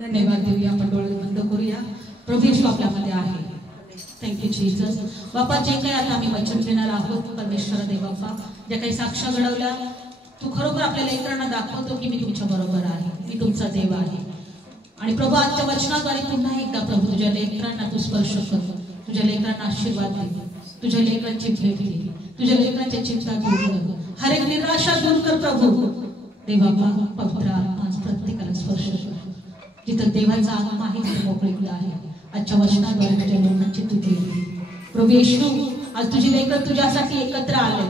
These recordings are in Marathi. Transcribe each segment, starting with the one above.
धन्यवाद देऊया, आपण डोळे बंद करूया. प्रभू येशू आपल्यामध्ये आहे. Thank you Jesus. बापा, जे काही आता आम्ही वचन घेणार आहोत परमेश्वर देवा, जे काही साक्ष घडवल्या, तू खरोखर आपल्या लेकरांना दाखवतो की मी तुमच्या बरोबर आहे, मी तुमचा देव आहे. आणि प्रभू आजच्या वचनाद्वारे पुन्हा एकदा प्रभू तुझ्या लेकरांना तू स्पर्श कर, तुझ्या लेकरांना आशीर्वाद दे, तुझ्या लेकरांची भेट घे, तुझ्या लेकरांच्या चिंता दूर कर, हर एक निराशा दूर कर प्रभू देवा. पवित्र आत्मा प्रत्येकाला स्पर्श कर, जिथं देवाचा आत्मा आहे तिथे मोकळीकडे आहे. आजच्या वचनाद्वारे तुझ्या लोकांची तू केली प्रभू येशू. आज तुझी लेकर तुझ्यासाठी एकत्र आले,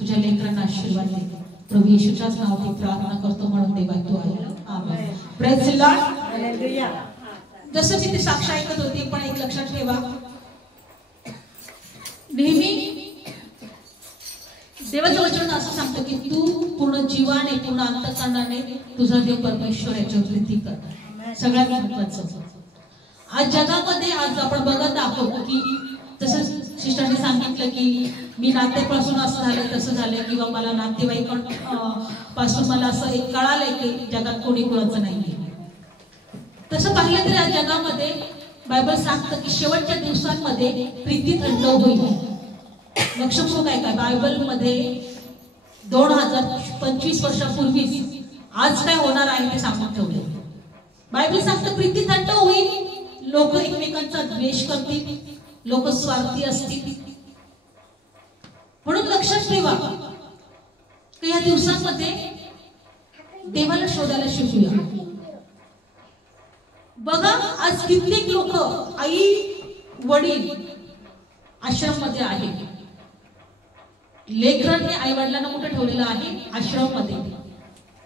तुझ्या लेकरांना आशीर्वाद दे प्रभू येशूच्याच नावाने प्रार्थना करतो म्हणून देवा तू आहे. Amen. Praise the lord. Hallelujah. जसं मी ते साक्ष ऐकत होती, पण एक लक्षात ठेवा, नेहमी देवाचं वचन असं सांगतं की तू पूर्ण जीवाने पूर्ण अंतःकरणाने तुझा देव परमेश्वर याची प्रीती कर. सगळ्यात महत्वाचं आज जगामध्ये आज आपण बघत आहोत की जसं सिस्टरने सांगितलं की मी नातेपासून असं झालं तसं झालं, किंवा मला नातेवाईकांपासून मला असं एक कळालंय की जगात कोणी कोणाचं नाहीये. तसं पाहिलं तर या जगामध्ये बायबल सांगतं की शेवटच्या दिवसांमध्ये प्रीती थंड होईल. लक्षपूर्वक काय काय बायबल मध्ये 2025 वर्षापूर्वी आज काय होणार आहे ते सांगून ठेवले. बायबल सांगतं प्रीती थंड होईल, लोक एकमेकांचा द्वेष करतील, लोक स्वार्थी असतील. म्हणून लक्षात ठेवा की या दिवसांमध्ये देवाला शोधायला शिकूया. बघा आज कित्येक लोक आई वडील आश्रम मध्ये आहे, लेकरांनी आई वडिलांना कुठे ठेवलेलं आहे? आश्रम मध्ये,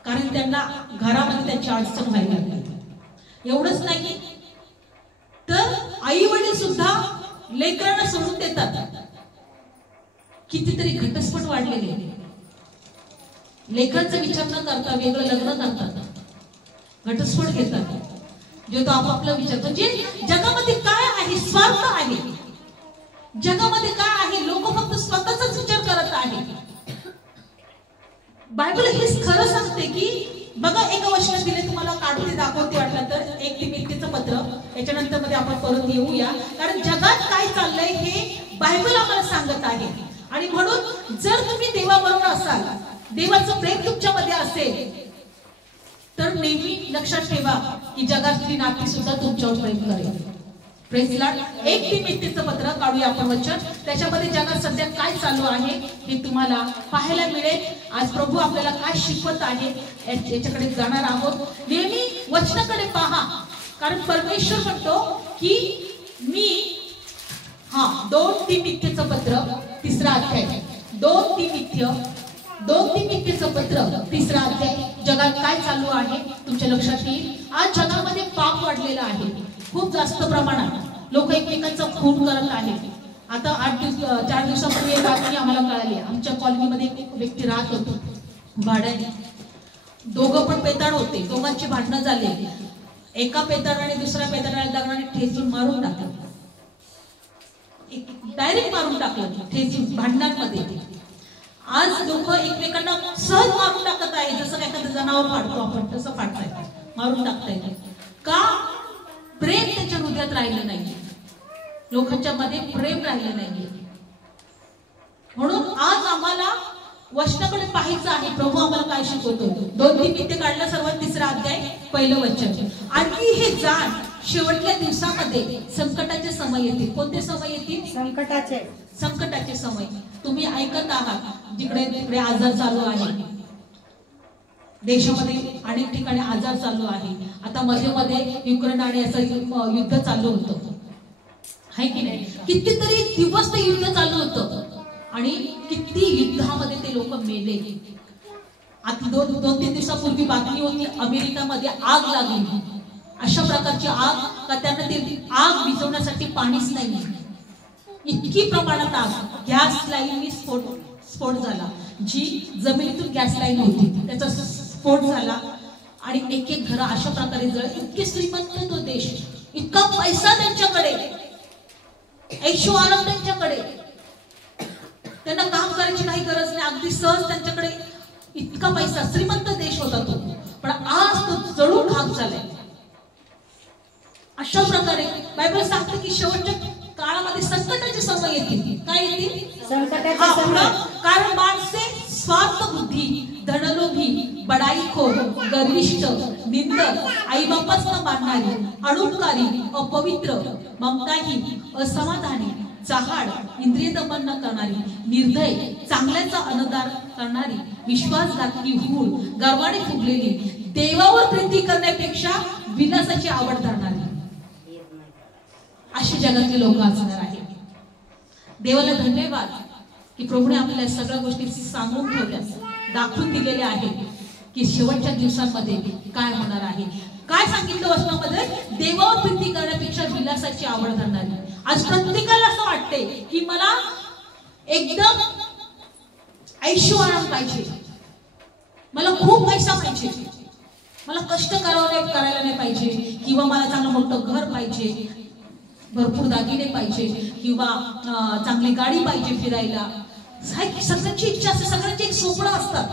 कारण त्यांना घरामध्ये त्यांची अडचण व्हायला लागली. एवढंच नाही तर आई वडील सुद्धा लेकरांना सोडून देतात. कितीतरी घटस्फोट वाढलेले, लेकरांचा विचार न करता वेगळं लग्न करतात, घटस्फोट घेतात, जे तो आपापला विचारतो. जे जगामध्ये काय आहे? स्वार्थ आहे. जगामध्ये काय आहे? लोक फक्त स्वतःचाच विचार करत आहे. बायबल हेच खरं सांगते की बघा, एका वचन दिले तुम्हाला काढून दाखवते वाटलं तर 1 तिमोथेचं पत्र, याच्यानंतर मध्ये आपण परत येऊया, कारण जगात काय चाललंय हे बायबल आम्हाला सांगत आहे. आणि म्हणून जर तुम्ही देवाबरोबर असाल, देवाचं प्रेम तुमच्यामध्ये असेल, तर नेहमी लक्षात ठेवा की जगातली नाती सुद्धा तुमच्यावर प्रेम करेल. Praise the Lord. 1 तिमोथेचं पत्र काढूया आपण वचन, त्याच्यामध्ये जगात सध्या काय चालू आहे हे तुम्हाला पाहायला मिळेल. आज प्रभू आपल्याला काय शिकवत आहे याच्याकडे जाणार आहोत. नेहमी वचनाकडे पहा, कारण परमेश्वर म्हणतो की मी 2 तिमोथेचं पत्र 3रा अध्याय, 2 तिमोथेचं पत्र 3रा अध्याय. जगात काय चालू आहे तुमच्या लक्षात येईल. आज जगामध्ये पाप वाढलेला आहे खूप जास्त प्रमाणात, लोक एकमेकांचा खून करत आहेत. आता 4 दिवसापूर्वी एक बातमी आम्हाला कळाली. आमच्या कॉलनीमध्ये एक व्यक्ती राहत होतो भाड्याने, दोघं पण पेताड होते, दोघांची भांडणं झाली. एका पेताडाने दुसऱ्या पेताडाला दगडाने ठेचून मारून टाकलं, डायरेक्ट मारून टाकलं ठेचून भांडणांमध्ये. आज लोक एकमेकांना सहज मारून टाकत आहे, जसं एखादं जनावर फाडतो आपण तसं फाडताय, मारून टाकताय. का? प्रेम त्याच्या हृदयात राहिलं नाही, लोकांच्या मध्ये प्रेम राहिलं नाही. म्हणून आज आम्हाला वचनाकडे पाहायचं आहे. प्रभू आम्हाला काय शिकवतो? 2 तिमोथे काढला सर्वात 3रा अध्याय 1 वचन. आणि हे जाण शेवटच्या दिवसामध्ये संकटाचे समय येतील. कोणते समय येतील? संकटाचे समय. तुम्ही ऐकत आहात जिकडे तिकडे आजार चालू आहे, देशामध्ये अनेक ठिकाणी आजार चालू आहे. आता मध्ये युक्रेन आणि याचं युद्ध चालू होतं, आहे की नाही? कितीतरी दिवस ते युद्ध चालू होतं आणि किती युद्धामध्ये ते लोक मेले. आता 2-3 दिवसापूर्वी बातमी होती, अमेरिकामध्ये आग लागली. अशा प्रकारची आग का त्यांना ते आग विझवण्यासाठी पाणीच नाही, इतकी प्रमाणात आग. गॅस लाईननी स्फोट झाला, जी जमिनीतून गॅस लाईन होती त्याचा स्फोट झाला आणि एक घर अशा प्रकारे जळ. इतके श्रीमंत तो देश, इतका पैसा त्यांच्याकडे, ऐशो आराम त्यांच्याकडे, त्यांना काम करायची काही गरज नाही, अगदी सहज त्यांच्याकडे इतका पैसा, श्रीमंत देश होता तो. पण आज तो जळून खाक झालाय. समय येतील. काय येतील? संकटाचे समय. कारण माणसे स्वार्थ बुद्धी, धनलोभी, बडाईखोर, गर्विष्ठ, निंदक, आईबापाच न मानणारी, अणुकारी, अपवित्र, ममताही, असमाधानी, चहाड, इंद्रिय दमन न करणारी, निर्दय, चांगल्याचा अनादर करणारी, विश्वासघातकी, हूळ, गर्वाने फुगलेली, देवावर प्रीती करण्यापेक्षा विलासाची आवड धरणारी, अशी जगातले लोक असणार आहेत. देवाला धन्यवाद की प्रभूने आपल्याला सगळ्या गोष्टी सांगून ठेवल्या, दाखवून दिलेल्या आहेत की शेवटच्या दिवसांमध्ये काय होणार आहे. काय सांगितलं वचनामध्ये? देवावर प्रीती करण्यापेक्षा विलासाची आवड धरणारी. आज प्रत्येकाला असं वाटते की मला एकदम ऐशोआराम पाहिजे, मला खूप पैसा पाहिजे, मला कष्ट करायला नाही पाहिजे, किंवा मला चांगलं मोठं घर पाहिजे, भरपूर दागिने पाहिजे, किंवा चांगली गाडी पाहिजे फिरायला. सगळ्यांची इच्छा असते, सगळ्यांची एक स्वप्न असतात.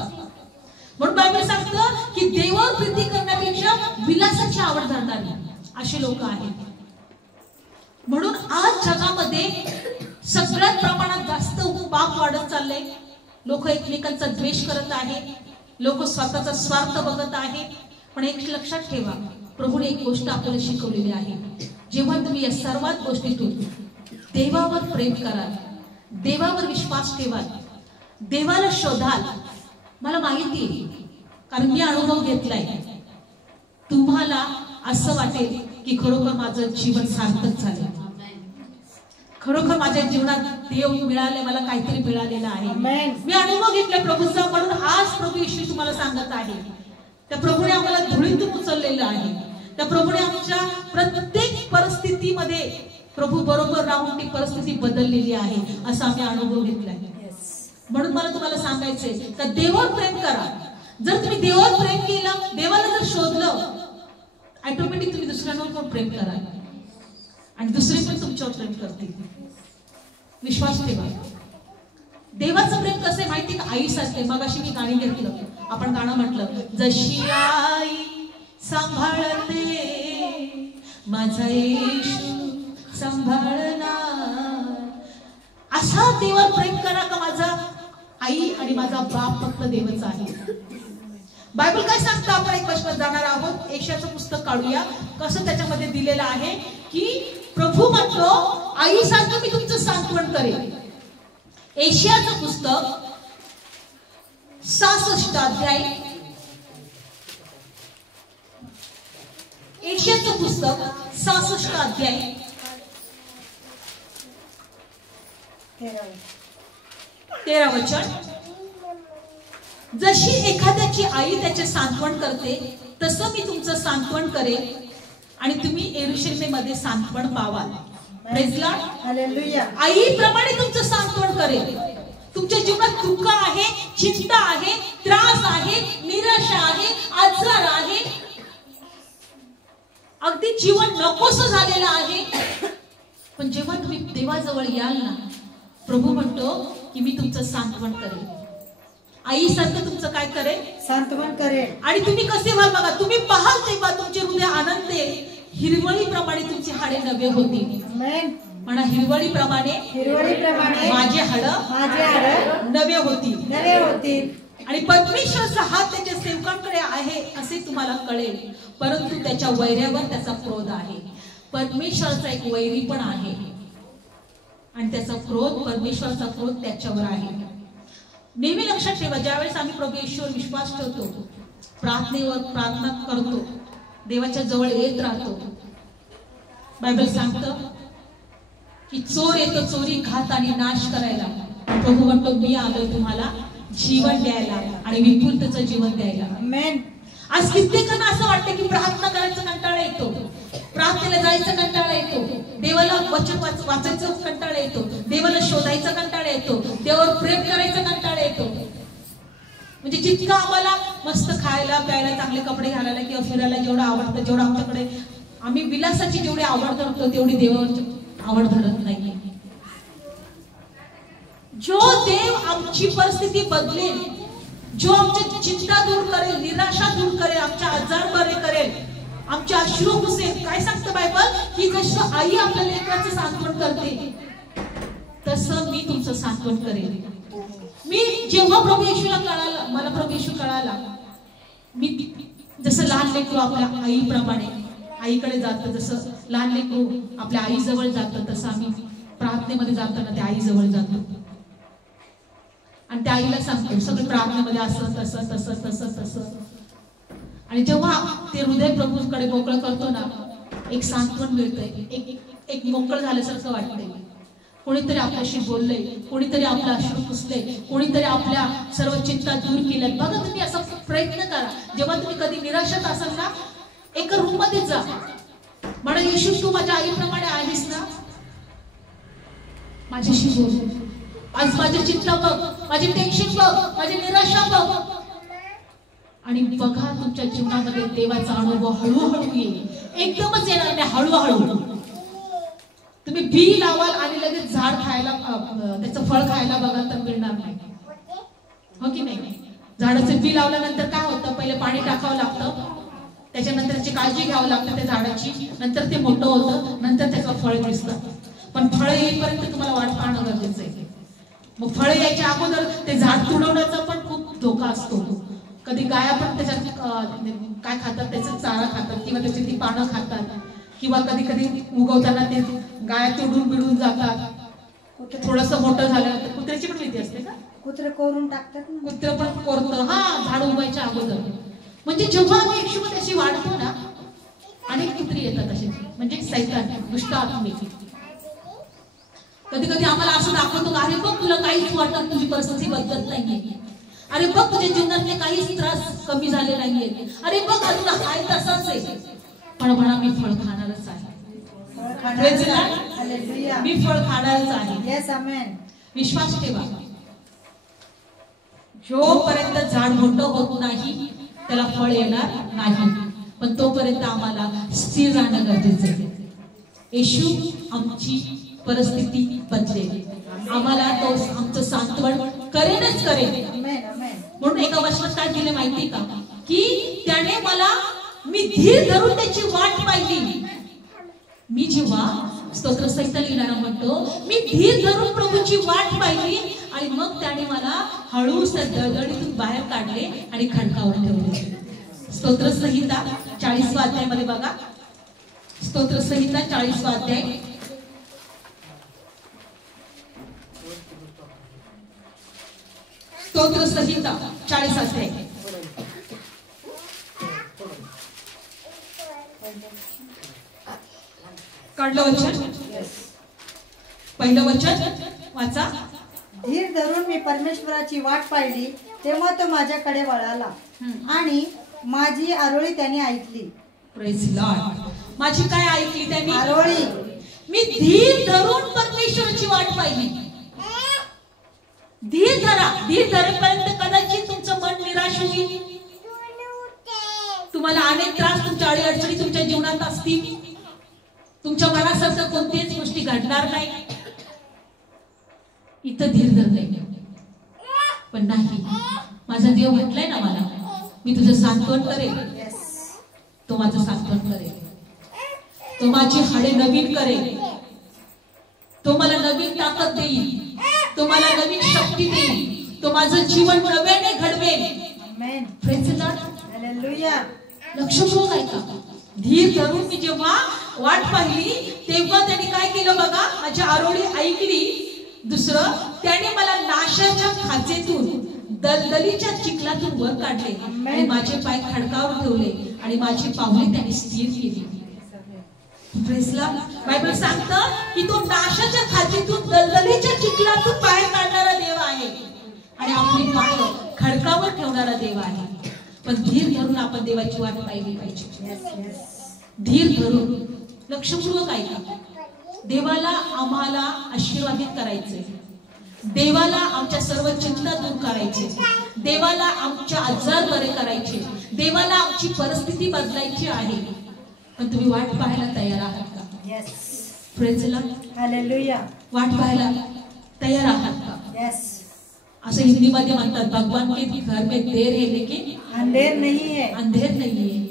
म्हणून बायबल सांगतं की देवावर प्रीती करण्यापेक्षा विलासाची आवड धरणारी अशी लोक आहेत. म्हणून आज जगामध्ये सगळ्यात प्रमाणात जास्त पाप वाढत चाललंय. लोक एकमेकांचा द्वेष करत आहे, लोक स्वतःचा स्वार्थ बघत आहे. पण एक लक्षात ठेवा, प्रभूने एक गोष्ट आपल्याला शिकवलेली आहे. जेव्हा तुम्ही या सर्वात गोष्टीतून देवावर प्रेम कराल, देवावर विश्वास ठेवाल, देवाला शोधाल, मला माहिती आहे कारण मी अनुभव घेतलाय, तुम्हाला असं वाटेल की खरोखर माझं जीवन सार्थक झालं, खरोखर माझ्या जीवनात देव मिळाले, मला काहीतरी मिळालेलं आहे. मी अनुभव घेतला प्रभूचा. म्हणून आज प्रभू येशू तुम्हाला सांगत आहे, त्या प्रभूने आम्हाला धुळीतून उचललेलं आहे. त्या प्रभूने आमच्या प्रत्येक परिस्थितीमध्ये प्रभू बरोबर राहून ती परिस्थिती बदललेली आहे, असा आम्ही अनुभव घेतलाय. म्हणून मला तुम्हाला सांगायचंय का देवावर प्रेम करा. जर तुम्ही देवावर प्रेम केलं, देवाला जर शोधलं, ऑटोमॅटिक तुम्ही दुसऱ्यांवर पण प्रेम कराल आणि दुसरे पण तुमच्यावर प्रेम करतील. विश्वास ठेवा. देवाचं प्रेम कसं आहे माहिती का? आई सारखे. मग अशी मी गाणी घेतलं, आपण गाणं म्हटलं, जशी आई सांभाळते माझा येशू सांभाळणार. असा देवावर प्रेम करा का माझा आई आणि माझा बाप फक्त देवच आहे. बायबल काय सांगतं? आपण एक वचन जाणार आहोत. यशाचं पुस्तक काढूया. कसं त्याच्यामध्ये दिलेलं आहे की प्रभू म्हणतो, आई सारखं मी तुमचं सांत्वन करेन. यशाचं पुस्तक 66 अध्याय, यशाचं पुस्तक 66 अध्याय 13 वचन. जशी एखाद्याची आई त्याचे सांत्वन करते, तसं मी तुमचं सांत्वन करेन आणि तुम्ही यरूशलेममध्ये सांत्वन पावाल. Praise Lord, hallelujah. आईप्रमाणे तुमचं सांत्वन करेल. तुमच्या जीवनात दुःख आहे, चिंता आहे, त्रास आहे, निराशा आहे, आजार आहे, अगदी जीवन नकोसं झालेलं आहे, पण जेव्हा तुम्ही देवाजवळ याल ना, प्रभू म्हणतो की मी तुमचं सांत्वन करेन. आई सारखं तुमचं काय करेल? सांत्वन करेल. आणि तुम्ही कसे व्हाल बघा. तुम्ही पाहाल तेव्हा तुमचे हृदय आनंदे, हिरवळीप्रमाणे तुमची हाडे नवे होतील. म्हणा, हिरवळीप्रमाणे माझे हाड नवे होतील. आणि परमेश्वराचा हात त्याच्या सेवकांकडे आहे असे तुम्हाला कळेल, परंतु त्याच्या वैऱ्यावर त्याचा क्रोध आहे. परमेश्वराचा एक वैरी पण आहे आणि त्याचा क्रोध, परमेश्वराचा क्रोध त्याच्यावर आहे. नेहमी लक्षात ठेवा, ज्यावेळेस आम्ही प्रभू येशूवर विश्वास ठेवतो, प्रार्थनेवर प्रार्थना करतो, देवाच्या जवळ येत राहतो, बायबल सांगतं की चोर येतो चोरी, घात आणि नाश करायला. प्रभू म्हणतो मी आलोय तुम्हाला जीवन द्यायला आणि विपुलतेचं जीवन द्यायला. आमेन. आज कित्येकांना असं वाटतं की प्रार्थना करायचा कंटाळा येतो, प्रार्थनेला जायचा कंटाळा येतो, देवाला वचन वाचायचं कंटाळा येतो, देवाला शोधायचा कंटाळा येतो, देवावर प्रेम करायचा कंटाळा येतो. म्हणजे जितकं आम्हाला मस्त खायला प्यायला, चांगले कपडे घालायला किंवा फिरायला जेवढं आवडतं, जेवढं आमच्याकडे आम्ही विलासाची जेवढी आवड धरतो, तेवढी देवावरची आवड धरत नाही. जो देव आमची परिस्थिती बदलेल, जो आमची चिंता दूर करेल, निराशा दूर करेल, आमच्या आजार बरे करेल, आमचे अश्रू पुसेल. काय सांगतं बायबल की जसं आई आपल्या लेकराचं सांत्वन करते, तसं मी तुमचं सांत्वन करेन. मी जेव्हा प्रभू येशूला कळाला, मला प्रभू येशू कळाला, मी जसं लहान लेकरू आपल्या आईप्रमाणे आईकडे जातं, जसं लहान लेकरू आपल्या आईजवळ जातं, तसं आम्ही प्रार्थनेमध्ये जाताना त्या आईजवळ जातो आणि त्या आईला सांगतो सगळं प्रार्थनेमध्ये असं तसं तसं तसं तसं. आणि जेव्हा ते हृदय प्रभूकडे मोकळं करतो ना, एक सांत्वन मिळतंय, एक मोकळं झाल्यासारखं वाटतंय. कोणीतरी आपल्याशी बोललंय, कोणीतरी आपला अश्रू पुसलंय, कोणीतरी आपल्या सर्व चिंता दूर केल्यात. बघा तुम्ही असा प्रयत्न करा, जेव्हा तुम्ही कधी निराशात असाल ना, एका रूम मध्ये जा, म्हणा येशू तू माझ्या आईप्रमाणे आहेस ना, माझ्याशी बोल, आज माझी चिंता बघ, माझी टेन्शन बघ, माझी निराशा बघ. आणि बघा तुमच्या जीवनामध्ये देवाचा अनुभव हळूहळू येईल. एकदमच येणार नाही, हळूहळू. तुम्ही बी लावाल आणि लगेच झाड खायला, त्याचं फळ खायला बघा तर मिळणार नाही, हो की नाही. झाडाचं बी लावल्यानंतर काय होतं, पहिले पाणी टाकावं लागतं, त्याच्यानंतर त्याची काळजी घ्यावं लागतं त्या झाडाची, नंतर ते मोठं होतं, नंतर त्याचं फळ दिसतं. पण फळ येईपर्यंत तुम्हाला वाट पाहणं गरजेचं आहे. मग फळ यायच्या अगोदर ते झाड तुडवण्याचा पण खूप धोका असतो. कधी गाया पण त्याच्यात काय खातात, त्याचा चारा खातात किंवा त्याची ती पानं खातात, किंवा कधी कधी उगवताना ते गाया तुडून बिडून जातात. थोडस मोठं झालं तर कुत्र्याची पण भीती असते का, कुत्रे कोरून टाकतात, कुत्र पण कोरतं, हा झाड उगवायच्या अगोदर. म्हणजे जेव्हा आम्ही येशूमध्ये अशी वाढतो ना, अनेक कुत्री येतात असे, म्हणजे सैतान, दुष्ट आत्मे. कधी कधी आम्हाला असं दाखवतो, अरे बघ तुला काहीच वाटत, तुझी परिस्थिती बदलत नाहीये, अरे बघ तुझ्या जीवनातले काहीच त्रास कमी झाले नाहीये, अरे बघ तुला हाय तसाच आहे. पण म्हणा मी फळ खाणारच आहे, मी फळ खाणारच आहे. विश्वास ठेवा, जोपर्यंत झाड मोठं होत नाही त्याला फळ येणार नाही, पण तोपर्यंत आम्हाला स्थिर राहणं गरजेचं आहे. येशू आमची परिस्थिती बदलेल, आम्हाला तो आमचं सांत्वन करेनच करेन. म्हणून एका वचनात काय दिले माहिती का, की त्याने मला, मी धीर धरून त्याची वाट पाहिली. मी जेव्हा स्तोत्र संहिता लिहिणारा म्हणतो, मी धीर धरून प्रभूची वाट पाहिली आणि मग त्याने मला हळूच त्या दळदळीतून बाहेर काढले आणि खडकावर ठेवले. स्तोत्र संहिता 40व्या अध्यायामध्ये बघा, स्तोत्र संहिता 40वा अध्याय, स्तोत्र संहिता 40 अध्याय. काढलं वचन, पहिलं वचन वाचा. धीर धरून मी परमेश्वराची वाट पाहिली, तेव्हा तो माझ्याकडे वळाला आणि माझी आरोळी त्याने ऐकली. Praise Lord. माझी काय ऐकली त्यांनी? आरोळी. मी धीर धरून परमेश्वराची वाट पाहिली. धीर धरा, धीर धरेपर्यंत कदाचित तुमचं मन निराश होईल, तुम्हाला अनेक त्रास, तुमच्या अडचणी तुमच्या जीवनात असतील, तुमच्या मनासारखं कोणतीच गोष्टी घडणार नाही. इथं धीर धरले, पण नाही, माझा देव म्हटलाय ना मला, मी तुझं सांत्वन करेल, तो माझं सांत्वन करेल, तो माझी हाडे नवीन करेल, तो मला नवीन ताकद देईल, तो मला नवीन शक्ती देईल, तो माझं जीवन नव्याने घडवेल. Praise the lord. हालेलुया. लक्षपूर्वक ऐका. धीर धरून मी जेव्हा वाट पाहिली तेव्हा त्यांनी काय केलं बघा, माझी आरोळी ऐकली. दुसरं, त्याने मला नाशाच्या खाचेतून, दलदलीच्या चिखलातून वर काढले आणि माझे पाय खडकावर ठेवले आणि माझी पावले त्यांनी स्थिर केली. बायबल सांगतं की तो नाशाच्या खाचेतून, दलदलीच्या चिखलातून बाहेर काढणारा देव आहे आणि आपली पाय खडकावर ठेवणारा देव आहे. पण धीर धरून आपण देवाची वाट पाहिली पाहिजे. धीर धरून लक्षपूर्वक ऐका. देवाला आम्हाला आशीर्वादित करायचे, देवाला आमच्या सर्व चिंता दूर करायचे, देवाला आमच्या आजार बरे करायचे, देवाला आमची परिस्थिती बदलायची आहे. पण तुम्ही वाट पाहायला तयार आहात का? Yes. Praise the lord. Hallelujah. वाट पाहायला तयार आहात का? यस. असं हिंदी मध्ये म्हणतात, भगवान के घर में देर है लेकिन अंधेर नहीं है, अंधेर नहीं है.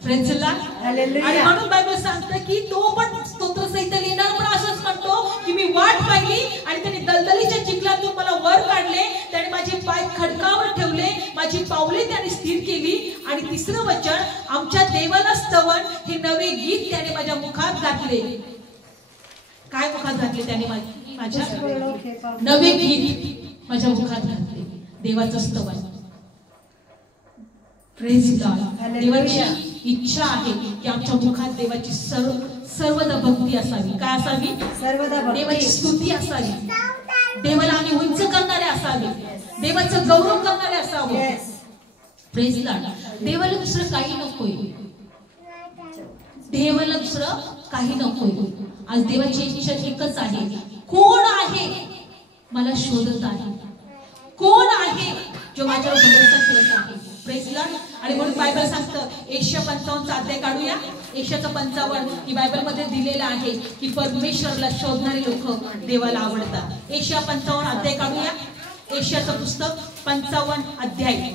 Praise the lord. हालेलुया. आणि म्हणून बायबल सांगतं की तो पण स्तोत्र संहिता लिहिणार पण असंच म्हणतो की मी वाट पाहिली आणि त्याने दलदलीच्या चिखलातून मला वर काढले, त्याने माझे पाय खडकावर ठेवले, माझी पावले त्याने स्थिर केली. आणि तिसरं वचन, आमच्या देवाला स्तवन हे नवे गीत त्याने माझ्या मुखात घातले. काय मुखात घातले त्याने? माझ्या नवे गीत माझ्या मुखात घातले, देवाचं स्तवन. Praise God. देवाची इच्छा आहे की आमच्या मुखात देवाची सर्वदा भक्ती असावी. काय असावी? सर्वदा देवाची स्तुती असावी. देवाला आम्ही उंच करणारे असावे, देवाचं गौरव करणारे असावे. Praise God. देवाला दुसरं काही नकोय, देवाला दुसरं काही नकोय. आज देवाची इच्छा एकच आहे, कोण आहे मला शोधत आहे, कोण आहे जो माझ्यावर भरोसा ठेवत आहे. Praise God. आणि म्हणून बायबल सांगतं, एशिया 55 अध्याय काढूया. एशियाचं 55 ही बायबल मध्ये दिलेलं आहे की परमेश्वरला शोधणारे लोक देवाला आवडतात. एशिया 55 अध्याय काढूया. एशियाचं पुस्तक 55 अध्याय.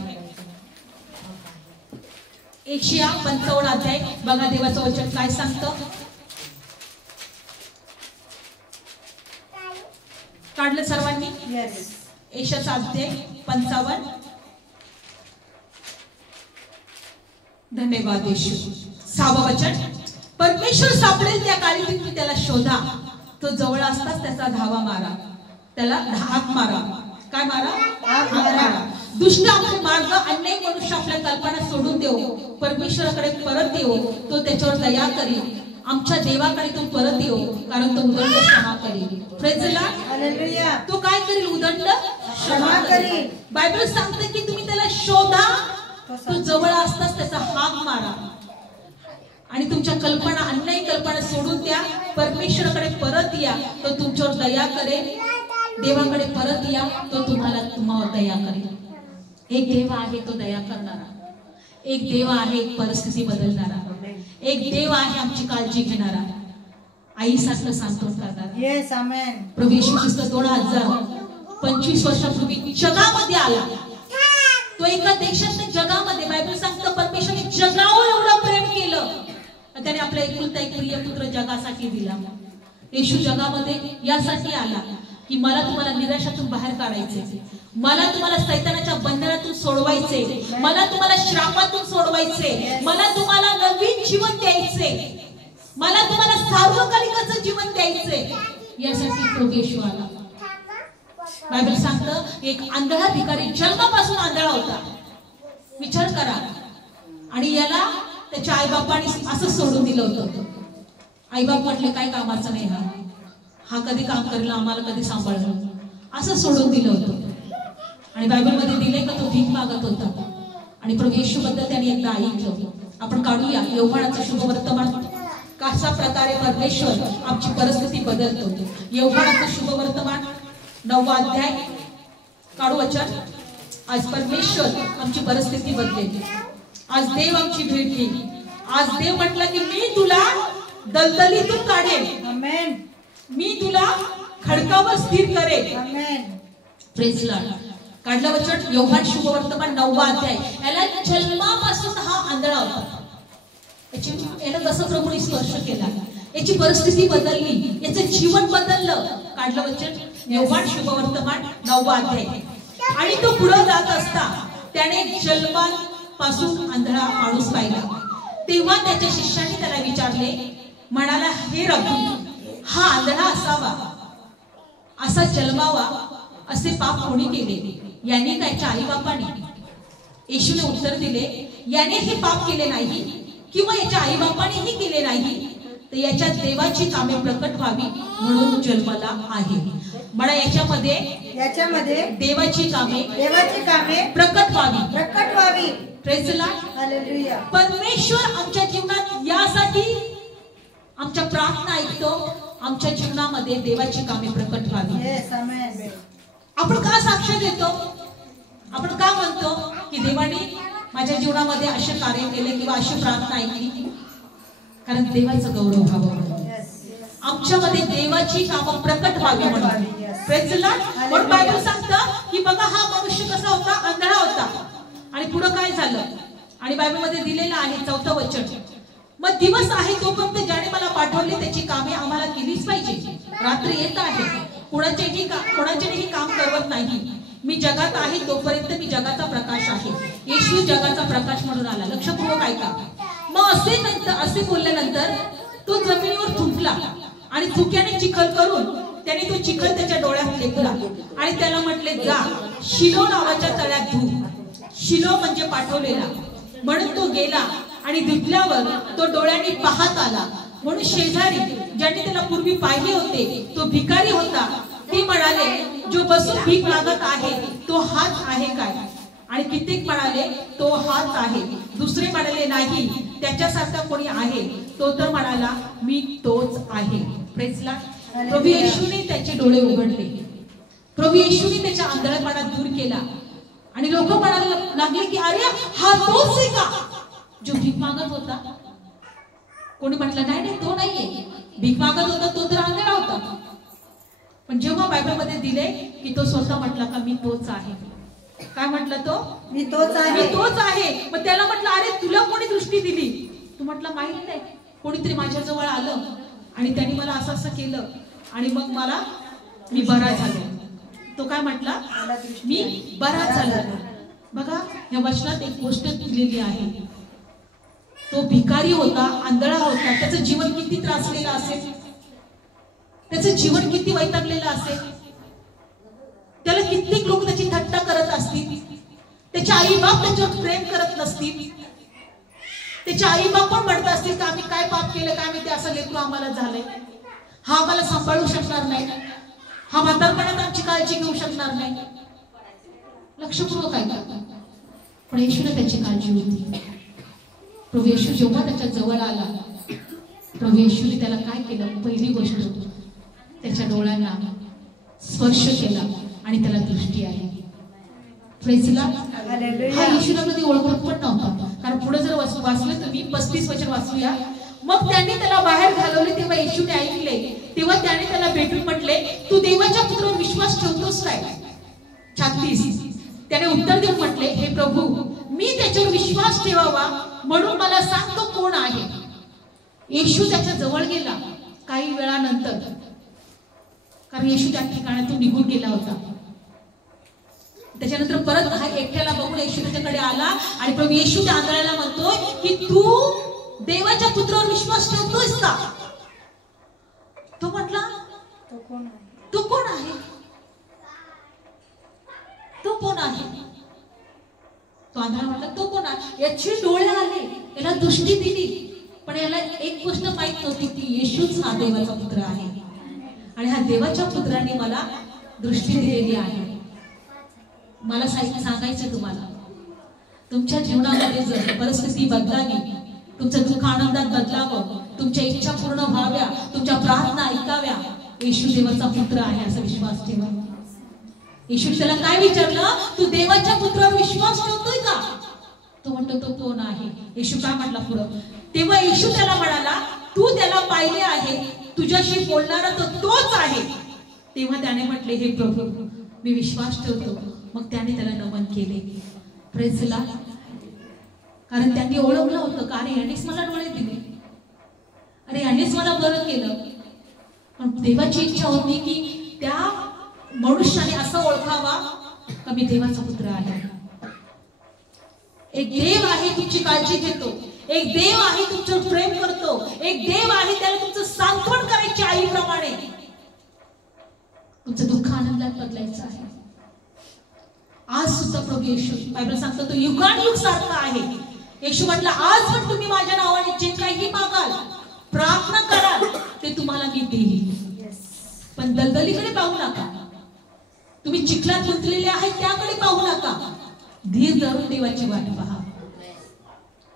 एशिया 55 अध्याय बघा देवाचं वचन काय सांगतं. काढलं सर्वांनी? एशियाचा अध्याय 55. धन्यवाद येशू. 6वं वचन, परमेश्वर सापडेल त्या काळी तुम्ही त्याला शोधा, तो जवळ असताच त्याचा धावा मारा, त्याला हाक मारा. काय मारा? हाक मारा. दुष्ट आपले मार्ग, अन्यायी मनुष्य आपल्या कल्पना सोडून देऊ, परमेश्वराकडे परत येऊ, तो त्याच्यावर दया करेल. आमच्या देवाकडे तो परत येऊ, कारण तो उदंड क्षमा करेल. Praise Lord. हालेलुया. तो काय करेल? उदंड क्षमा करेल. बायबल सांगते की तुम्ही त्याला शोधा, तो जवळ असताच त्याचा हाक मारा आणि तुमच्या कल्पना, अन्यायी कल्पना सोडून द्या, परमेश्वराकडे परत या, तो तुमच्यावर दया करेल. देवाकडे परत या, तो तुम्हाला दया करेल. एक देव आहे तो दया करणारा, एक देव आहे एक परिस्थिती बदलणारा, एक देव आहे आमची काळजी घेणारा, आईसारखं सांत्वन करणारा. येस, आमेन. प्रभू येशू ख्रिस्त 2025 वर्षापूर्वी जगामध्ये आला. तो एका देशातल्या जगामध्ये, बायबल सांगतं परमेश्वराने जगावर एवढं प्रेम केलं, त्याने आपला एकुलता एक प्रिय पुत्र जगासाठी दिला. येशू जगामध्ये यासाठी आला की मला तुम्हाला निराशातून बाहेर काढायचे, मला तुम्हाला सैतानाच्या बंधनातून सोडवायचे, मला तुम्हाला श्रापातून सोडवायचे, मला तुम्हाला नवीन जीवन द्यायचे, मला तुम्हाला सार्वकालिकाचं जीवन द्यायचे. यासाठी प्रभू येशू आला. बायबल सांगतं एक आंधळा भिकारी जन्मापासून आंधळा होता. विचार करा. आणि याला त्याच्या आईबापाने असं सोडून दिलं होतं. आईबाप म्हटले काय कामाचं नाही, हा कधी काम करेल, आम्हाला कधी सांभाळलं, असं सोडून दिलं होतं. आणि बायबल मध्ये दिले का तो भीक मागत होता. आणि प्रभू येशू बद्दल त्याने एकदा ऐकलं. आपण काढूया यौवनाचं शुभ वर्तमान, कशा प्रकारे परमेश्वर आमची परिस्थिती बदलतो. यौवनाचं शुभ वर्तमान 9वा अध्याय काढू वचन. आज परमेश्वर आमची परिस्थिती बदलेल. आज देव आमची भेट घेईल. आज देव म्हटलं की मी तुला दलदलीतून काढेन, आमेन. मी तुला खडकावर स्थिर करेन, आमेन. Praise Lord. काढलं वचन यौहान शुभ वर्तमान 9वा अध्याय. याला जन्मापासून हा आंधळा होता. याला कसं प्रभूने स्पर्श केला, याची परिस्थिती बदलली, याचं जीवन बदललं. काढलं वचन यौहान शुभ वर्तमान 9वा अध्याय. आणि तो पुढे जात असता त्याने जन्मापासून आंधळा माणूस पाहिला. तेव्हा त्याच्या शिष्याने त्याला विचारले, म्हणाला, हे रब्बी, हा आंधळा असावा, असा जन्मावा, असे पाप कोणी केले, याने त्याच्या आई बापाने? येशूने उत्तर दिले, याने हे पाप केले नाही किंवा याच्या आई बापानेही केले नाही, तर याच्या देवाची कामे प्रकट व्हावी म्हणून जन्मला आहे. म्हणा याच्यामध्ये देवाची कामे प्रकट व्हावी. Praise Lord. हालेलुया. परमेश्वर आमच्या जीवनात यासाठी आमच्या प्रार्थना ऐकतो, आमच्या जीवनामध्ये देवाची कामे प्रकट व्हावी. आपण का साक्ष देतो? आपण का म्हणतो की देवाने माझ्या जीवनामध्ये असे कार्य केले किंवा अशी प्रार्थना ऐकली? कारण देवाचं गौरव व्हावं, आमच्यामध्ये देवाची कामं प्रकट व्हावी म्हणून. Praise Lord. म्हणून बायबल सांगतं की बघा हा मनुष्य कसा होता, आंधळा होता. आणि पुढे काय झालं? आणि बायबल मध्ये दिलेलं आहे 4थं वचन, मग दिवस आहे तोपर्यंत ज्याने मला पाठवले त्याची कामे आम्हाला केलीच पाहिजे. रात्र येत आहे, कोणाचेही काम करवत नाही. मी जगात आहे तोपर्यंत मी जगाचा प्रकाश आहे. येशू जगाचा प्रकाश म्हणून आला. लक्षपूर्वक ऐका. मग असे बोलल्यानंतर तो जमिनीवर थुंकला आणि थुक्याने चिखल करून त्याने तो चिखल त्याच्या डोळ्यात लेपला आणि त्याला म्हटले, जा शिलो नावाच्या तळ्यात धु. शिलो म्हणजे पाठवलेला. म्हणून तो गेला आणि धुतल्यावर तो डोळ्याने पाहत आला. म्हणून शेजारी ज्याने त्याला पूर्वी पाहिले होते तो भिकारी होता, ते म्हणाले, जो बसून भीक मागत आहे तो हाच आहे काय? आणि कित्येक म्हणाले, तो हाच आहे. दुसरे म्हणाले, नाही, त्याच्यासारखा कोणी आहे. तो तर म्हणाला, मी तोच आहे. Praise Lord. प्रभू येशूने त्याचे डोळे उघडले. प्रभू येशूने त्याच्या आंधळेपणा दूर केला आणि लोक म्हणायला लागले की अरे हा तोच आहे का जो भीक मागत होता? कोणी म्हटलं, नाही, तो नाहीये. भीक मागत होता तो तर आंधळा होता. पण जेव्हा बायबलमध्ये दिले की तो स्वतः म्हटला का मी तोच आहे. काय म्हटलं तो? मी तोच आहे. मग त्याला म्हटलं, अरे तुला कोणी दृष्टी दिली? तू म्हटलं, माहित नाही, कोणीतरी माझ्या जवळ आलं आणि त्यांनी मला असं केलं आणि मग मी बरा झालो. तो काय म्हटला? मी बरा झालो. बघा, या वचनात एक गोष्ट दिलेली आहे. तो भिकारी होता, आंधळा होता. त्याचं जीवन किती त्रासलेलं असेल, त्याचं जीवन किती वैतागलेलं असेल. त्याला कित्येक लोक त्याची थट्टा करत असतील. त्याचे आई बाप त्याच्यावर प्रेम करत नसतील. त्याचे आई बाप पण म्हणत असतील का आम्ही काय पाप केलं, काय माहिती, असं लेकरू आम्हाला झालंय, हा आम्हाला सांभाळू शकणार नाही, हा म्हातारपणात आमची काळजी घेऊ शकणार नाही. लक्षपूर्वक ऐका. पण येशूने त्याची काळजी होती. प्रभू येशू जेव्हा त्याच्या जवळ आला, प्रभू येशूने त्याला काय केलं? पहिली गोष्ट, त्याच्या डोळ्यांना स्पर्श केला आणि त्याला दृष्टी आली. Praise Lord. हा येशूला कधी ओळखत पण नव्हता. कारण पुढे जर वाचलं तुम्ही 35 वचन वाचूया. मग त्यांनी त्याला बाहेर घालवले तेव्हा येशूने ऐकले. तेव्हा त्याने त्याला भेटून म्हटले, तू देवाच्या पुत्रावर विश्वास ठेवतोस काय? 36. त्याने उत्तर देऊन म्हटले, हे प्रभू, मी त्याच्यावर विश्वास ठेवावा म्हणून मला सांग तो कोण आहे? येशू त्याच्या जवळ गेला काही वेळानंतर, कारण येशू त्या ठिकाणातून निघून गेला होता. त्याच्यानंतर परत हा एकट्याला बघून येशू त्याच्याकडे आला आणि प्रभू येशू त्या आंधळ्याला म्हणतोय की तू देवाच्या पुत्रावर विश्वास ठेवतोयस का? तो म्हटला, तो कोण आहे? तो कोण आहे? तो आंधळा म्हटला, तो कोण आहे? याची डोळे आले, याला दृष्टी दिली, पण याला एक गोष्ट माहित नव्हती की येशूच हा देवाचा पुत्र आहे आणि हा देवाच्या पुत्राने मला दृष्टी दिलेली आहे. मला सांगायचं तुम्हाला, तुमच्या जीवनामध्ये जर परिस्थिती बदलावी, तुमचं दुःख आनंदात बदलावं, तुमच्या इच्छा पूर्ण व्हाव्या, तुमच्या प्रार्थना ऐकाव्या, येशू देवाचा पुत्र आहे असा विश्वास ठेवा. येशू त्याला काय विचारलं? तू देवाच्या पुत्रावर विश्वास ठेवतोय का? तो म्हणतो, तो कोण आहे? येशू काय म्हटला पुढं? तेव्हा येशू त्याला म्हणाला, तू त्याला पाहिले आहे, तुझ्याशी बोलणारा तो तोच आहे. तेव्हा त्याने म्हटले, हे प्रभू, मी विश्वास ठेवतो. मग त्याने त्याला नमन केले. Praise Lord. कारण त्यांनी ओळखलं होतं का अरे यानेच मला डोळे दिले, अरे यानेच मला बरं केलं. पण देवाची इच्छा होती की त्या मनुष्याने असं ओळखावा का मी देवाचा पुत्र आहे. एक देव आहे तुमची काळजी घेतो, एक देव आहे तुमच्यावर प्रेम करतो, एक देव आहे त्याला तुमचं सांत्वन करायची आईप्रमाणे. तुमचं दुःख आनंदात बदलायचं आहे. आज सुद्धा प्रभू येशू, बायबल सांगतो तो युगानुयुग सारखा आहे. येशू म्हटलं, आज पण तुम्ही माझ्या नावाने जे काही मागाल, प्रार्थना कराल, ते तुम्हाला मी देईल. पण दलदलीकडे पाहू नका, तुम्ही चिखलात गुंतलेले आहे त्याकडे पाहू नका. धीर धरून देवाची वाट पहा.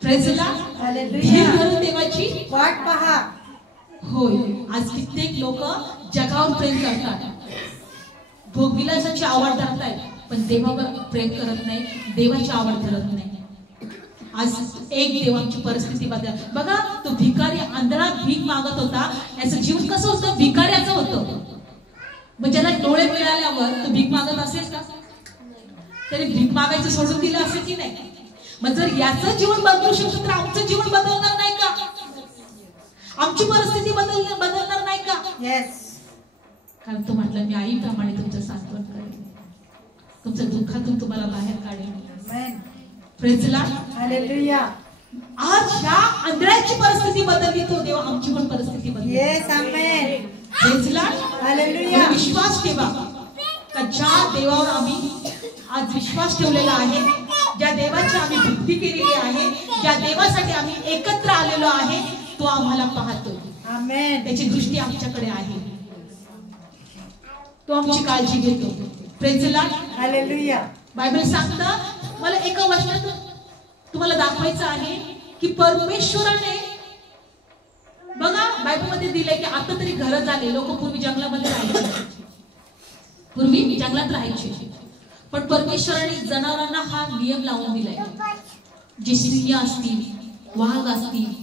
Praise Lord. धीर धरून देवाची वाट पहा. होय, आज कित्येक लोक जगावर प्रेम करतात, भोगविलासाची आवड धरतायत, पण देवावर प्रेम करत नाही, देवाची आवड धरत नाही. आज एक देवाची परिस्थिती बदल. बघा, तो भिकारी आंधळा भीक मागत होता, याचं जीवन कसं होतं? भिकाऱ्याचं होतं. मग ज्याला डोळे मिळाल्यावर तो भीक मागत असेल का? त्याने भीक मागायचं सोडून दिलं असेल की नाही? मग जर याचं जीवन बदलू शकतो तर आमचं जीवन बदलणार नाही का? आमची परिस्थिती बदलणार नाही का? कारण तो म्हटला मी आईप्रमाणे तुमचं सांत्वन करेन, तुमच्या दुःखातून तुम्हाला बाहेर काढेन. Praise the lord. हालेलुया. आज ह्या आंधळ्याची परिस्थिती बदलली तो देव आमची पण परिस्थिती बदलली. Yes amen. Praise the lord. Hallelujah. विश्वास ठेवा का ज्या देवावर आम्ही आज विश्वास ठेवलेला आहे, ज्या देवाची आम्ही भक्ती केलेली आहे, ज्या देवासाठी आम्ही एकत्र आलेलो आहे, तो आम्हाला पाहतो. आमेन. त्याची दृष्टी आमच्याकडे आहे, तो आमची काळजी घेतो. Praise the lord. Hallelujah. Bible सांगतं, मला एका वचनात तुम्हाला दाखवायचं आहे की परमेश्वराने बघा बायबलमध्ये दिलंय की आता तरी घरं झाले. लोक पूर्वी जंगलामध्ये राहायचे, पूर्वी जंगलात राहायचे, पण परमेश्वराने जनावरांना हा नियम लावून दिलाय, जे सिंह असतील, वाघ असतील,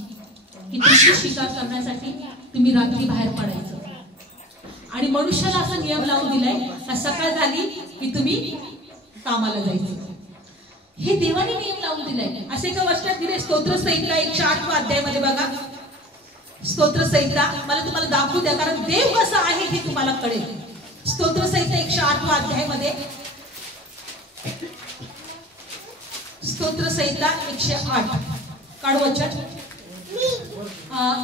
की तुमची शिकार करण्यासाठी तुम्ही रात्री बाहेर पडायचं. आणि मनुष्याला असा नियम लावून दिलाय, सकाळ झाली की तुम्ही कामाला जायचं. हे देवाने नियम लावून दिलाय. असे एका वचनात दिले स्तोत्र संहिता 108 अध्यायामध्ये बघा. स्तोत्र संहिता मला तुम्हाला दाखवू द्या, कारण देव कसा आहे हे तुम्हाला कळेल. स्तोत्र संहिता 108 अध्यायामध्ये, स्तोत्र संहिता 108 काढ वचन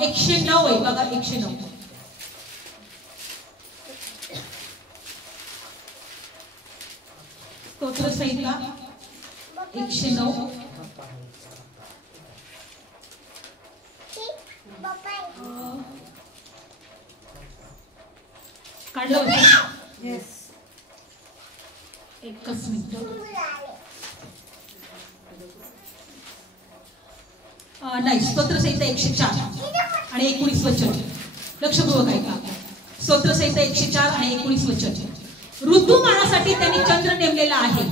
109 आहे बघा. 109 स्तोत्र संहिता 109 काढलं होतं. येस. एकच मिनिट. नाही, स्तोत्र संहिता 104 आणि 19 वचन लक्षपूर्वक ऐका. स्तोत्र संहिता 104 आणि 19 वचन. ऋतुमानासाठी त्यांनी चंद्र नेमलेला आहे,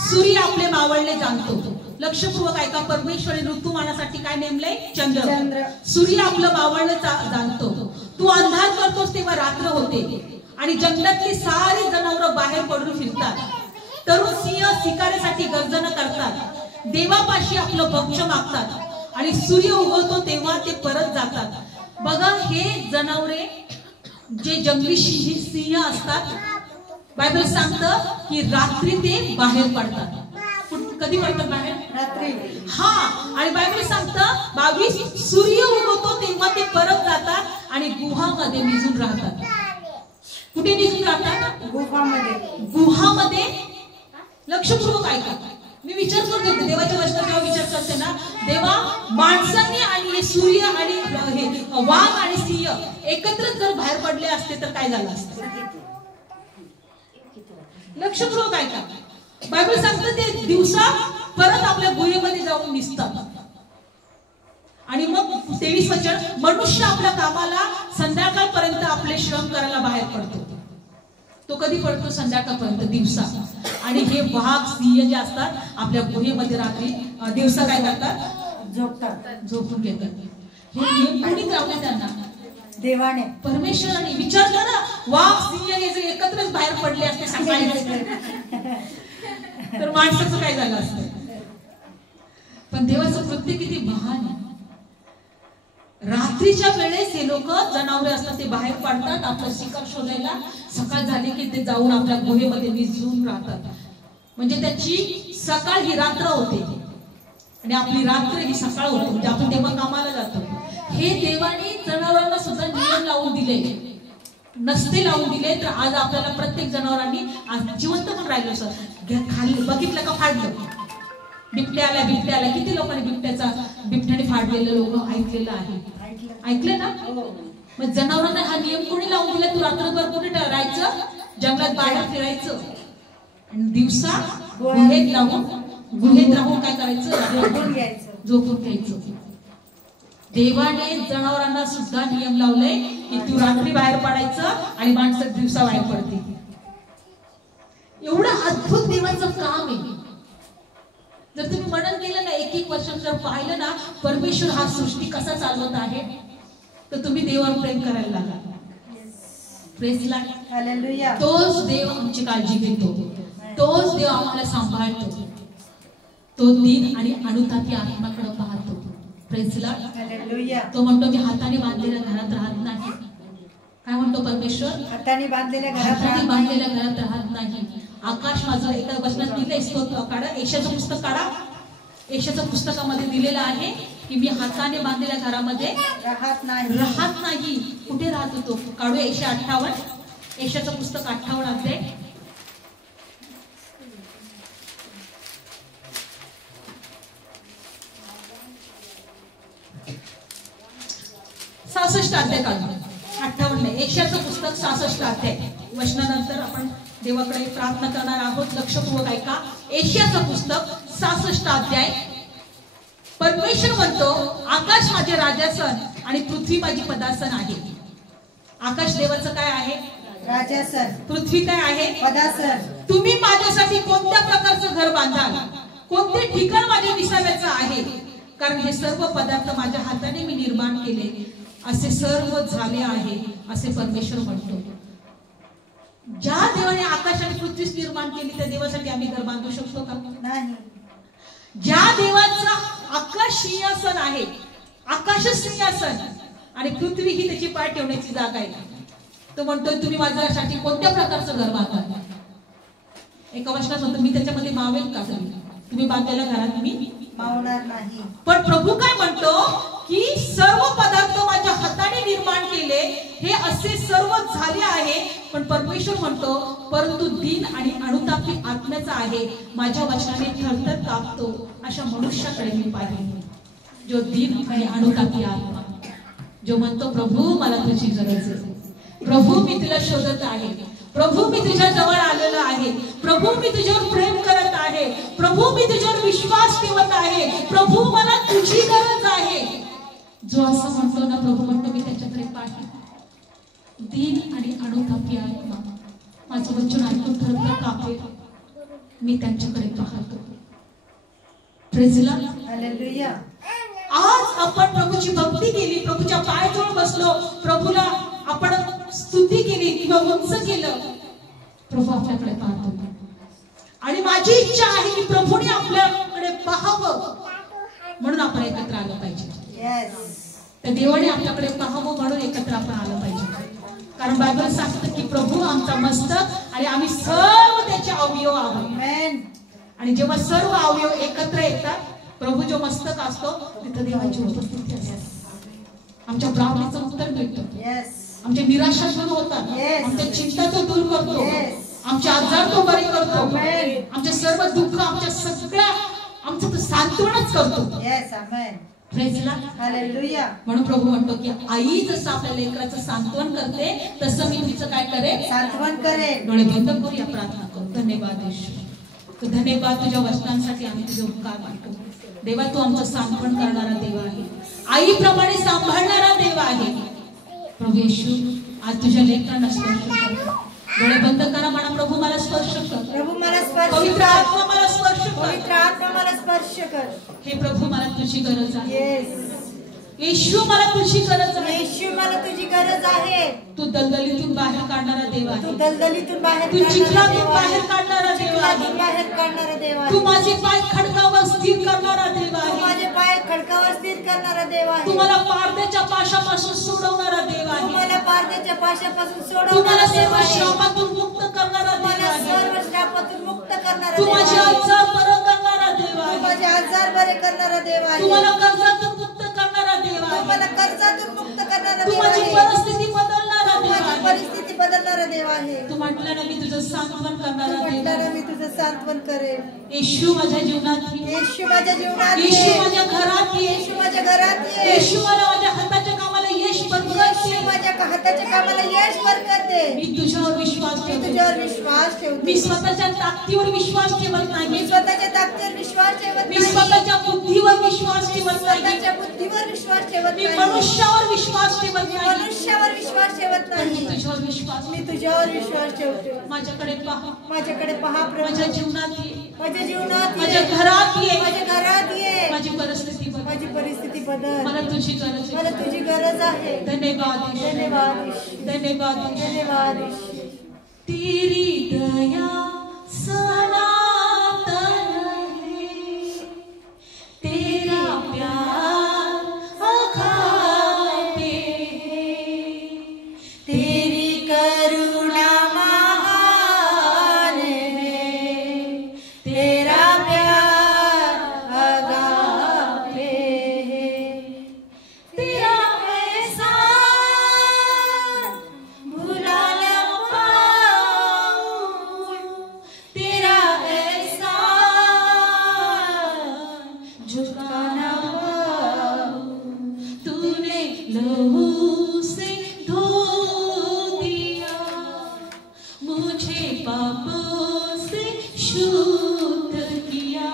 सूर्य आपले मावळणे जाणतो. लक्षपूर्वक ऐका. परमेश्वराने ऋतुमानासाठी काय नेमलंय? चंद्र. सूर्य आपलं मावळणं जाणतो. तू अंधार करतोस तेव्हा रात्र होते आणि जंगलातली सारी जनावरं बाहेर पडून फिरतात. तरुण सिंह शिकारीसाठी गर्जना करतात, देवापाशी आपलं भक्ष्य मागतात आणि सूर्य उगवतो तेव्हा ते परत जातात. बघा, हे जनावरे जे जंगली सिंह असतात, बायबल सांगतं की रात्री ते बाहेर पडतात. कधी पडतात बाहेर? रात्री. हा, आणि बायबल सांगतं 22 सूर्य उगवतो तेव्हा ते परत जातात आणि गुहामध्ये निजून राहतात. कुठे निजून राहतात? गुहामध्ये. गुहामध्ये. लक्षपूर्वक ऐका. मी विचार करते देवाच्या वचनात जेव्हा विचार करते ना, देवा माणसांनी आणि हे सूर्य आणि हे वाघ आणि सिंह एकत्र जर बाहेर पडले असते तर काय झालं असतं? लक्षपूर्वक ऐका. बायबल सांगतं ते दिवसा परत आपल्या गुहेमध्ये जाऊन निसतात. आणि मग 23 वचन, मनुष्य आपल्या कामाला संध्याकाळपर्यंत आपले श्रम करायला बाहेर पडतो. तो कधी पडतो? संध्याकाळपर्यंत, दिवसा. आणि हे वाघ सिंह जे असतात आपल्या गुहेमध्ये रात्री दिवसा काय करतात? झोपतात, झोपून घेतात. हे नियम कोणी लावले त्यांना? देवाने, परमेश्वराने. विचार करा, वाघ सिंह हे जर एकत्रच बाहेर पडले असते सकाळी तर माणसाचं काय झालं असतं? पण देवाचं कृत्य किती महान आहे. रात्रीच्या वेळेस हे लोक जनावरे असतात ते बाहेर पडतात आपलं शिकार शोधायला. सकाळ झाली की ते जाऊन आपल्या गुहेमध्ये निजून राहतात. म्हणजे त्याची सकाळ ही रात्र होते आणि आपली रात्र ही सकाळ होते. म्हणजे आपण तेव्हा कामाला जातो. हे देवाने जनावरांना सुद्धा नियम लावून दिले. नसते लावून दिले तर आज आपल्याला प्रत्येक जनावरांनी जिवंत पण राहिलो सर. खाली बघितलं का फाडलं, बिबट्या आल्या. किती लोकांनी बिबट्याने फाडलेलं लोक ऐकलेलं आहे. ऐकलं ना? मग जनावरांना हा नियम कोणी लावून दिला? तू रात्रभर कुठे राहायचं? जंगलात बाहेर फिरायचं आणि दिवसा गुहेत राहून काय करायचं? झोपून घ्यायचं. देवाने जनावरांना सुद्धा नियम लावले की तू रात्री बाहेर पडायचं आणि माणसं दिवसा बाहेर पडते. एवढं अद्भुत देवाचं काम आहे. जर तुम्ही मनन केलं ना, एक वर्ष जर पाहिलं ना परमेश्वर हा सृष्टी कसा चालवत आहे, तर तुम्ही देवावर प्रेम करायला लागा. प्रेज ला. हालेलुया. तोच देव आमची काळजी घेतो, तोच देव आम्हाला सांभाळतो, तो दीन आणि अनुतापी आत्माकडे पाहतो. प्रेज ला. हालेलुया. तो म्हणतो मी हाताने बांधलेल्या घरात राहत नाही. काय म्हणतो परमेश्वर? हाताने बांधलेल्या घरात हाताने राहत बांधलेल्या घरात राहत नाही. आकाश माझं एका वचनात दिलंय, स्तोत्र काढा, एशाचं पुस्तक काढा. एशाच्या पुस्तकामध्ये दिलेलं आहे की मी हाताने बांधलेल्या घरामध्ये राहत नाही. कुठे राहत होतो? काढूया 158. एशाचं पुस्तक 58 अध्याय. अध्याय काढू. 58 एशियाचं पुस्तक 66 अध्याय. वचनानंतर आपण देवाकडे प्रार्थना करणार आहोत. लक्षपूर्वक ऐका. एशियाचं पुस्तक 66 अध्याय. परमेश्वर म्हणतो, आकाश माझे राजासन आणि पृथ्वी माझी पदासन आहे. आकाश देवाचं काय आहे? राजासन. पृथ्वी काय आहे? पदासन. तुम्ही माझ्यासाठी कोणत्या प्रकारचं घर बांधाल? कोणते ठिकाण माझ्या विसाव्याचं आहे? कारण हे सर्व पदार्थ माझ्या हाताने मी निर्माण केले, असे सर्व झाले आहे, असे परमेश्वर म्हणतो. ज्या देवाने आकाश आणि पृथ्वी निर्माण केली त्या देवासाठी आम्ही घर बांधू शकतो का? नाही. ज्या देवाचा आकाश सिंहासन आहे, आकाश सिंहासन आणि पृथ्वी ही त्याची पाय ठेवण्याची जागा आहे, तो म्हणतोय तुम्ही माझ्यासाठी कोणत्या प्रकारचं घर बांधता? एका वचनात म्हणतो, मी त्याच्यामध्ये मावेल का? तुम्ही बांधलेल्या घरात मी मावणार नाही. पण प्रभू काय म्हणतो की सर्व पदार्थ माझ्या हाताने निर्माण केले, हे असे सर्व झाले आहे. पण परमेश्वर म्हणतो, परंतु दीन आणि अनुतापी आत्म्याचा आहे, माझ्या वचनाने थरथर कापतो अशा मनुष्याकडे मी पाहिले. जो दीन आणि अनुतापी आत्मा, जो म्हणतो प्रभू मला तुझी गरज आहे, प्रभू मी तुला शोधत आहे, प्रभू मी तुझ्या जवळ आलेलो आहे, प्रभू मी तुझ्यावर प्रेम करत आहे, प्रभू मी तुझ्यावर विश्वास ठेवत आहे, प्रभू मला तुझी गरज आहे. जो असं म्हणतो ना, प्रभू म्हणतो मी त्याच्याकडे पाहिजे. दीन आणि अनुतापी आत्मा माझं वचन ऐकून थरथर कापेल, मी त्यांच्याकडे पाहतो. Praise the lord. हालेलुया. आज आपण प्रभूची भक्ती केली, प्रभूच्या पायाजवळ बसलो, प्रभूला आपण स्तुती केली किंवा उंच केलं, प्रभू आपल्याकडे पाहतो. आणि माझी इच्छा आहे की प्रभूने आपल्याकडे पाहावं, म्हणून आपण एकत्र आलं पाहिजे. त्या देवाने आपल्याकडे पाहावं म्हणून एकत्र आपण आलं पाहिजे. कारण बायबल सांगतं की प्रभू आमचा मस्तक आणि आम्ही सर्व त्याचे अवयव आहोत. आणि जेव्हा सर्व अवयव एकत्र येतात, प्रभू जो मस्तक असतो तिथं देवाची उपस्थिती असते. आमच्या प्रार्थनेचं उत्तर मिळतं, आमच्या निराशा दूर होतात, आमच्या चिंता तो दूर करतो, आमचे आजार तो बरे करतो, आमचे सर्व दुःख, आमच्या सगळ्या आमचं तो सांत्वनच करतो. Praise the lord. हालेलुया. म्हणून प्रभू म्हणतो की आई जसं आपल्या लेकराचं सांत्वन करते, तसं मी तिचं काय करेन? सांत्वन करेन. डोळे बंद करूया, प्रार्थना करू. धन्यवाद येशू, धन्यवाद तुझ्या वचनांसाठी आम्ही तुझे उपकार मानतो. देवा तू आमचं सांत्वन करणारा देव आहे, आईप्रमाणे सांभाळणारा देव आहे. प्रभू येशू आज तुझ्या लेकरांना स्पर्श कर. डोळे बंद करा, म्हणा प्रभू मला स्पर्श कर, प्रभू मला स्पर्श कर, पवित्र आत्मा मला स्पर्श कर, पवित्र आत्मा मला स्पर्श कर. हे प्रभू मला तुझी गरज आहे. येशू मला तुझी गरज आहे. येशू मला तुझी गरज आहे. तू दलदलीतून बाहेर काढणारा देव आहे, तू दलदलीतून बाहेर, तू चिखलातून बाहेर काढणारा देव आहे, बाहेर काढणारा देव आहे. तू माझे पाय खडकावर स्थिर करणारा देव आहे, माझे पाय खडकावर स्थिर करणारा देव आहे. तू मला पारद्याच्या पाशापासून सोडवणारा देव आहे, तू मला पारद्याच्या पाशापासून तू सोडवणारा मला देव सर्व आहे. श्रापातून मुक्त करणारा देव मला आहे, सर्व श्रापातून मुक्त करणारा तू देव माझे आहे. आजार बरं करणारा देव तू आहे, माझे आजार बरे करणारा देव आहे. तू मला कर्जातून मुक्त करणारा देव तू आहे, मला कर्जातून मुक्त करणारा तू देव माझी आहे. परिस्थिती बदलणारा तू देव माझी आहे, परिस्थिती बदलणारा देव आहे. तू म्हटलं ना मी तुझं सांत्वन तू करणारा देव म्हटलं आहे. ना मी तुझं सांत्वन करेन. येशू माझ्या जीवनात ये, येशू माझ्या जीवनात ये. येशू माझ्या घरात ये, येशू माझ्या घरात ये. येशू मला माझ्या हाताच्या कामाला यश बरकत येशू दे. माझ्या हाताच्या कामाला यश बरकत दे. मी तुझ्यावर विश्वास मी ठेवते, तुझ्यावर विश्वास ठेवते. मी स्वतःच्या ताकदीवर विश्वास ठेवत मी नाही, स्वतःच्या ताकदीवर विश्वास ठेवत मी नाही. स्वतःच्या बुद्धीवर विश्वास ठेवत नाही, स्वतःच्या बुद्धीवर विश्वास ठेवत मी नाही. मनुष्यावर विश्वास ठेवत मी नाही, मनुष्यावर विश्वास ठेवत पण मी नाही. तुझ्यावर विश्वास मी तुझ्यावर विश्वास ठेवते. माझ्याकडे पहा, माझ्याकडे पहा प्रभू. माझ्या जीवनात ये, माझ्या जीवनात ये. माझ्या घरात ये, माझ्या घरात ये. माझी परिस्थिती बदल, माझी परिस्थिती बदल. मला तुझी गरज आहे. मला तुझी गरज आहे. धन्यवाद येशू, धन्यवाद येशू. धन्यवाद येशू. धन्यवाद येशू. तेरी दया सनातन है, तेरा प्यार अखाते है, तेरी लहू से धो दिया, मुझे पापों से शुद्ध किया।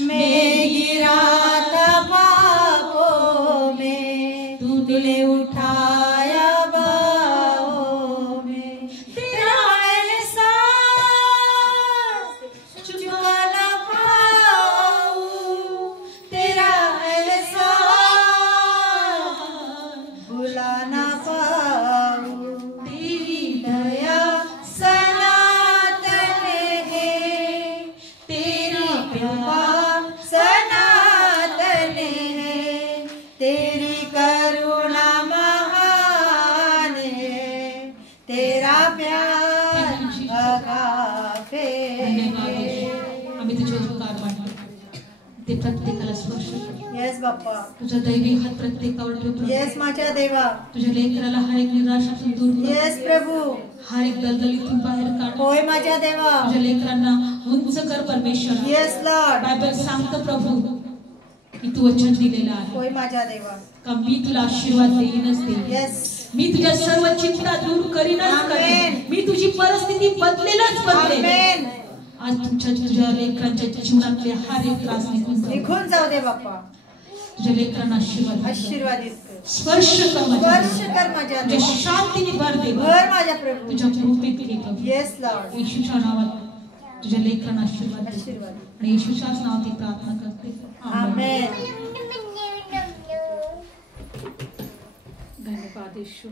मैं गिरा था पापों में, तूने उठाया बाहों में। तेरा एहसास चुका ना पाऊं, तेरा एहसास भुला ना पाऊं। तेरी दया सनातन है, तेरी प्यार सनातन है, तेरी करुणा महान है, तेरा प्यार अगापे धन्यवाद येशू. आम्ही तुझे उपकार मानतो. ते प्रत्येकाला स्पर्श कर. येस बाप्पा, तुझा दैवी हात प्रत्येकावर ठेव प्रभू. येस माझ्या देवा, तुझ्या लेकराला हर एक निराशातून दूर कर. येस प्रभू, हर एक दलदलीतून बाहेर काढ. होय माझ्या देवा, तुझ्या लेकरांना उंच कर परमेश्वर. येस लॉर्ड, बायबल सांगतं प्रभू की तू वचन दिलेलं आहे होय माझ्या देवा, का मी तुला आशीर्वाद देईनच देईन. येस मी तुझ्या सर्व चिंता दूर करीनच करीन. आमेन. मी तुझी परिस्थिती बदलेलच बदलेन. आमेन. आज तुझ्या लेकरांच्या जीवनातले हर एक त्रास निघून जाऊ. निघून जाऊ दे बाप्पा, तुझ्या लेकरांना आशीर्वाद दे. आशीर्वादित कर, स्पर्श कर माझ्या स्पर्श कर माझ्या तुझ्या देवा, शांतीने भर दे. भर माझ्या प्रभू, तुझ्या कृपेत घे प्रभू. येस लॉर्ड, येशूच्या नावात तुझ्या लेकरांना आशीर्वाद दे. आशीर्वाद. आणि येशूच्याच नावात ही प्रार्थना करते. आमेन. धन्यवाद येशू.